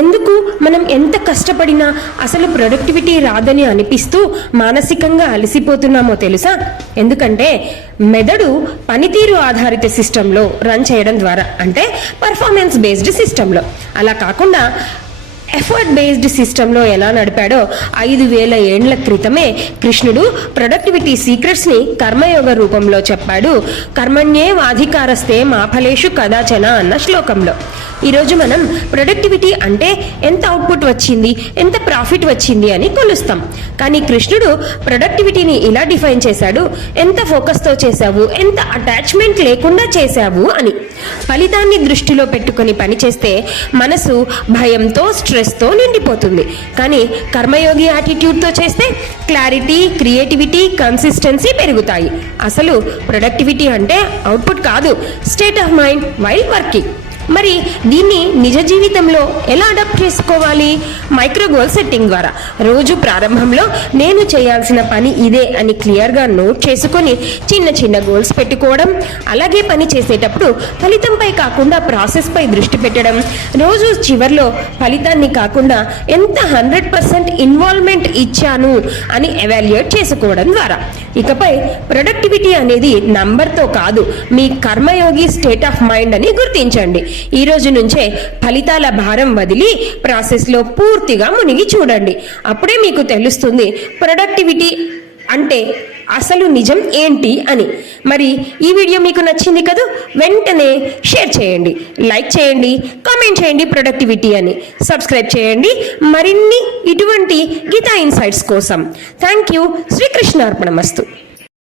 ఎందుకు మనం ఎంత కష్టపడినా అసలు ప్రొడక్టివిటీ రాదని అనిపిస్తూ మానసికంగా అలసిపోతున్నామో తెలుసా? ఎందుకంటే మెదడు పనితీరు ఆధారిత సిస్టంలో రన్ చేయడం ద్వారా, అంటే పర్ఫార్మెన్స్ బేస్డ్ సిస్టంలో, అలా కాకుండా ఎఫర్ట్ బేస్డ్ సిస్టంలో ఎలా నడిపాడో 5000 ఏండ్ల క్రితమే కృష్ణుడు ప్రొడక్టివిటీ సీక్రెట్స్ని కర్మయోగ రూపంలో చెప్పాడు. కర్మణ్యేవాధికారస్తే మా ఫలేషు కదాచన అన్న శ్లోకంలో. ఈరోజు మనం ప్రొడక్టివిటీ అంటే ఎంత అవుట్పుట్ వచ్చింది, ఎంత ప్రాఫిట్ వచ్చింది అని కొలుస్తాం. కానీ కృష్ణుడు ప్రొడక్టివిటీని ఇలా డిఫైన్ చేశాడు: ఎంత ఫోకస్తో చేశావు, ఎంత అటాచ్మెంట్ లేకుండా చేశావు అని. ఫలితాన్ని దృష్టిలో పెట్టుకుని పనిచేస్తే మనసు భయంతో, స్ట్రెస్తో నిండిపోతుంది. కానీ కర్మయోగి యాటిట్యూడ్తో చేస్తే క్లారిటీ, క్రియేటివిటీ, కన్సిస్టెన్సీ పెరుగుతాయి. అసలు ప్రొడక్టివిటీ అంటే అవుట్పుట్ కాదు, state of mind while working. మరి దీన్ని నిజ జీవితంలో ఎలా అడాప్ట్ చేసుకోవాలి? మైక్రో గోల్ సెట్టింగ్ ద్వారా. రోజు ప్రారంభంలో నేను చేయాల్సిన పని ఇదే అని క్లియర్గా నోట్ చేసుకొని చిన్న చిన్న గోల్స్ పెట్టుకోవడం, అలాగే పని చేసేటప్పుడు ఫలితంపై కాకుండా ప్రాసెస్పై దృష్టి పెట్టడం, రోజు చివర్లో ఫలితాన్ని కాకుండా ఎంత 100% ఇన్వాల్వ్మెంట్ ఇచ్చాను అని ఎవాల్యుయేట్ చేసుకోవడం ద్వారా. ఇకపై ప్రొడక్టివిటీ అనేది నంబర్తో కాదు, మీ కర్మయోగి స్టేట్ ఆఫ్ మైండ్ అని గుర్తించండి. ఈ రోజు నుంచే ఫలితాల భారం వదిలి ప్రాసెస్లో పూర్తిగా మునిగి చూడండి. అప్పుడే మీకు తెలుస్తుంది ప్రొడక్టివిటీ అంటే అసలు నిజం ఏంటి అని. మరి ఈ వీడియో మీకు నచ్చింది కదా? వెంటనే షేర్ చేయండి, లైక్ చేయండి, కామెంట్ చేయండి ప్రొడక్టివిటీ అని, సబ్స్క్రైబ్ చేయండి మరిన్ని ఇటువంటి గీతా ఇన్సైట్స్ కోసం. Thank you. శ్రీకృష్ణార్పణమస్తు.